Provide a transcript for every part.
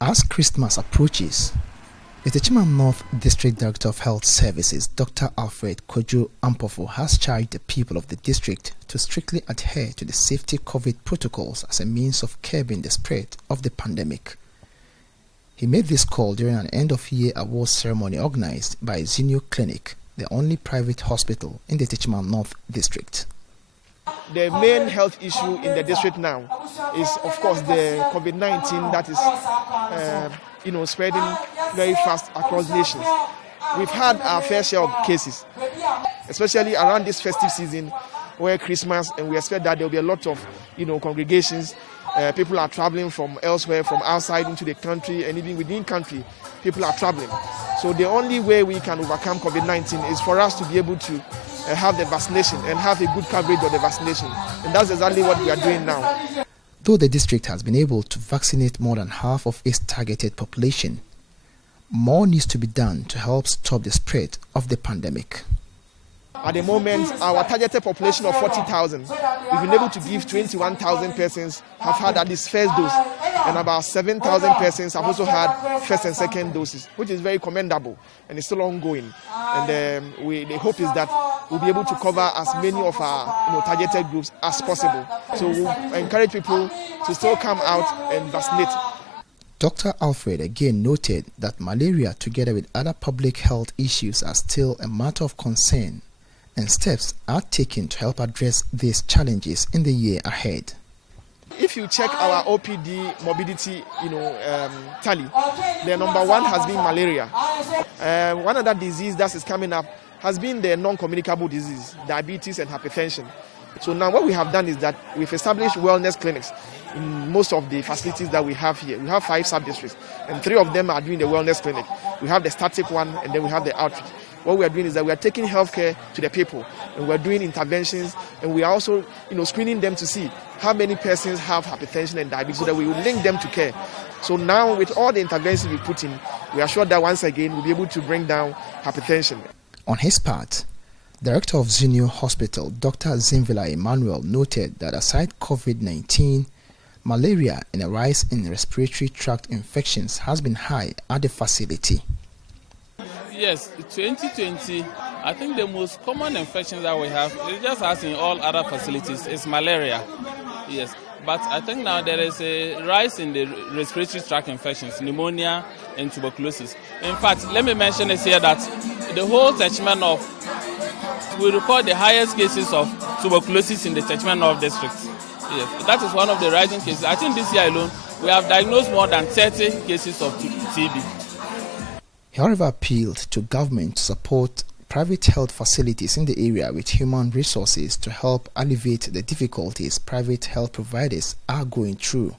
As Christmas approaches, the Techiman North District Director of Health Services, Dr. Alfred Kojo Ampofo, has charged the people of the district to strictly adhere to the safety COVID protocols as a means of curbing the spread of the pandemic. He made this call during an end-of-year awards ceremony organized by Zunuo Clinic, the only private hospital in the Techiman North District. The main health issue in the district now is, of course, the COVID-19 that is, spreading very fast across nations. We've had our fair share of cases, especially around this festive season, where Christmas, and we expect that there will be a lot of, congregations. People are traveling from elsewhere, from outside into the country, and even within country, people are traveling. So the only way we can overcome COVID-19 is for us to be able to have the vaccination and have a good coverage of the vaccination. And that's exactly what we are doing now. Though the district has been able to vaccinate more than half of its targeted population, more needs to be done to help stop the spread of the pandemic. At the moment, our targeted population of 40,000, we've been able to give 21,000 persons have had at least first dose, and about 7,000 persons have also had first and second doses, which is very commendable and it's still ongoing. And the hope is that we'll be able to cover as many of our targeted groups as possible. So we'll encourage people to still come out and vaccinate. Dr. Alfred again noted that malaria, together with other public health issues, are still a matter of concern, and steps are taken to help address these challenges in the year ahead. If you check our OPD morbidity, tally, the number one has been malaria. One other disease that is coming up has been the non-communicable disease, diabetes and hypertension. So now what we have done is that we've established wellness clinics in most of the facilities that we have here. We have 5 sub-districts, and 3 of them are doing the wellness clinic. We have the static one, and then we have the outreach. What we are doing is that we are taking healthcare to the people, and we are doing interventions, and we are also, screening them to see how many persons have hypertension and diabetes, so that we will link them to care. So now, with all the interventions we put in, we are sure that once again we'll be able to bring down hypertension. On his part, Director of Zunuo Hospital, Dr. Zinvila Emmanuel, noted that aside COVID-19, malaria and a rise in respiratory tract infections has been high at the facility. Yes, 2020, I think the most common infections that we have, just as in all other facilities, is malaria. Yes, but I think now there is a rise in the respiratory tract infections, pneumonia and tuberculosis. In fact, let me mention this here that the whole Techiman North, we record the highest cases of tuberculosis in the Techiman North district. Yes, that is one of the rising cases. I think this year alone, we have diagnosed more than 30 cases of TB. He, however, appealed to government to support private health facilities in the area with human resources to help alleviate the difficulties private health providers are going through.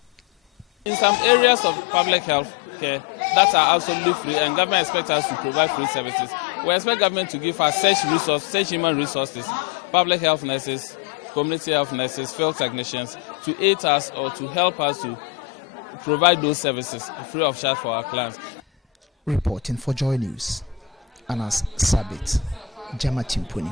In some areas of public health care that are absolutely free, and government expects us to provide free services, we expect government to give us such human resources, public health nurses, community health nurses, field technicians, to aid us or to help us to provide those services free of charge for our clients. Reporting for Joy News, Anas Sabit, Jama Timpuni.